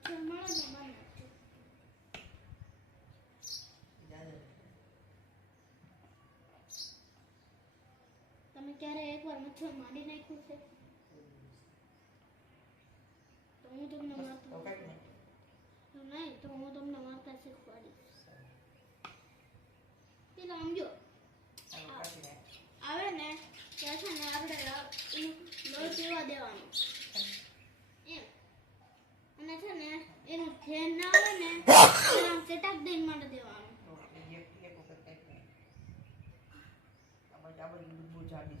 મચ્છર મળે ને માર નાખજો. તમે ક્યારે એકવાર મચ્છર મારી નાખ્યું છે? તો હું તમને મારતા નહીં, તો હું તમને મારતા શીખવાડીશ. પેલા આમ જો આવે ને ત્યાં છે ને આપણે લોહી પીવા દેવાનું એમ, અને છે ને એનું ધ્યાન ના આવે ને આમ ચટાક દઈને માટે દેવાનું. બહુ જાડી